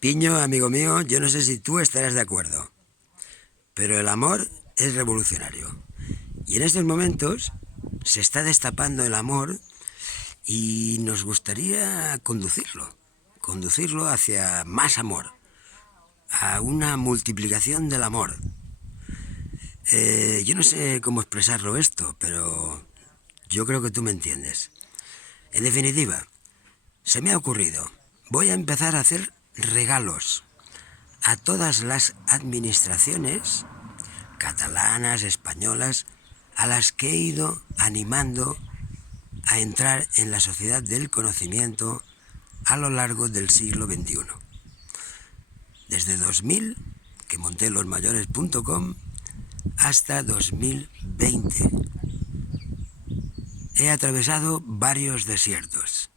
Piño, amigo mío, yo no sé si tú estarás de acuerdo, pero el amor es revolucionario. Y en estos momentos se está destapando el amor y nos gustaría conducirlo hacia más amor, a una multiplicación del amor. Yo no sé cómo expresarlo esto, pero yo creo que tú me entiendes. En definitiva, se me ha ocurrido, voy a empezar a hacer regalos a todas las administraciones catalanas, españolas, a las que he ido animando a entrar en la sociedad del conocimiento a lo largo del siglo XXI. Desde 2000, que monté losmayores.com, hasta 2020. He atravesado varios desiertos.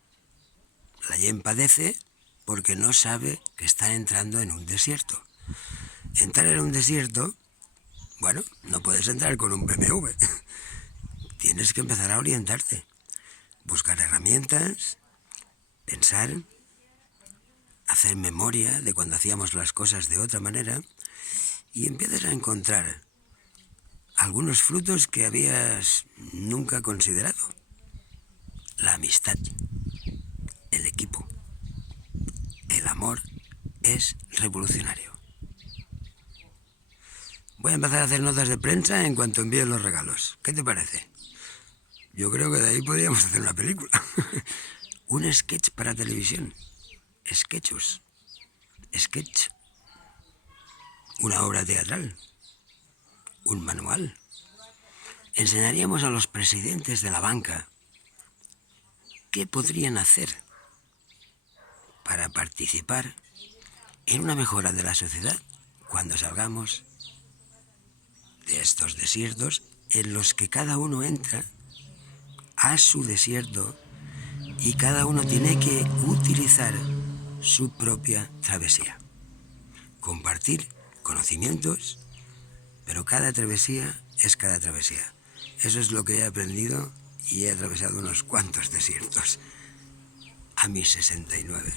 La gente padece porque no sabe que está entrando en un desierto. Entrar en un desierto, bueno, no puedes entrar con un BMW. Tienes que empezar a orientarte, buscar herramientas, pensar, hacer memoria de cuando hacíamos las cosas de otra manera y empiezas a encontrar algunos frutos que habías nunca considerado. La amistad, el equipo, el amor es revolucionario. Voy a empezar a hacer notas de prensa en cuanto envíen los regalos. ¿Qué te parece? Yo creo que de ahí podríamos hacer una película. Un sketch para televisión. Sketchos. Sketch. Una obra teatral. Un manual. Enseñaríamos a los presidentes de la banca qué podrían hacer para participar en una mejora de la sociedad cuando salgamos de estos desiertos en los que cada uno entra a su desierto y cada uno tiene que utilizar su propia travesía. Compartir conocimientos, pero cada travesía es cada travesía. Eso es lo que he aprendido y he atravesado unos cuantos desiertos a mis 69.